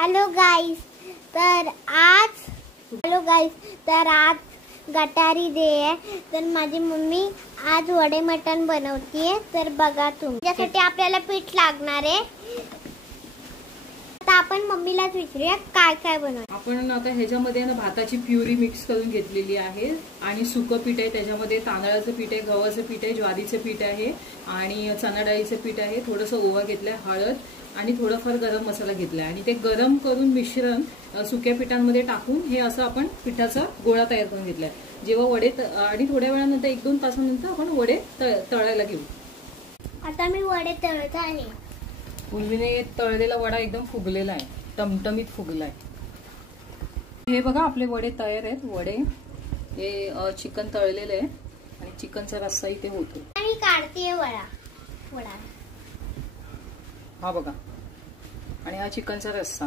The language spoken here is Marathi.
हॅलो गाईस, तर आज गटारी डे आहे. तर माझी मम्मी आज वडे मटण बनवतीये. तर बघा तुम्ही, त्यासाठी आपल्याला पीठ लागणार आहे. आता आपण मम्मीलाच विचारूया काय काय बनवायचं. आपण आता ह्याच्यामध्ये ना भाताची प्युरी मिक्स करून घेतलेली आहे आणि सुकं पीठ आहे. त्याच्यामध्ये तांदळाचं पीठ आहे, गव्हाचं पीठ आहे, ज्वारीचं पीठ आहे आणि चणा डाळीचं पीठ आहे. थोडंसं ओवा घेतलाय, हळद आणि थोडाफार गरम मसाला घेतलाय आणि ते गरम करून मिश्रण सुक्या पिठांमध्ये टाकून हे असं आपण पिठाचा गोळा तयार करून घेतलाय. जेव्हा वडे आणि थोड्या वेळानंतर 1-2 तासानंतर आपण वडे तळायला घेऊ. आता मी वडे तळत आहे. पूर्वीने तळलेला वडा एकदम फुगलेला आहे, टमटमीत फुगलाय. हे बघा आपले वडे तयार आहेत. वडे हे चिकन तळलेलं आहे आणि चिकनचा रस्सा इथे होतो. मी काढतेय वडा हा बघा, आणि हा चिकनचा रस्सा.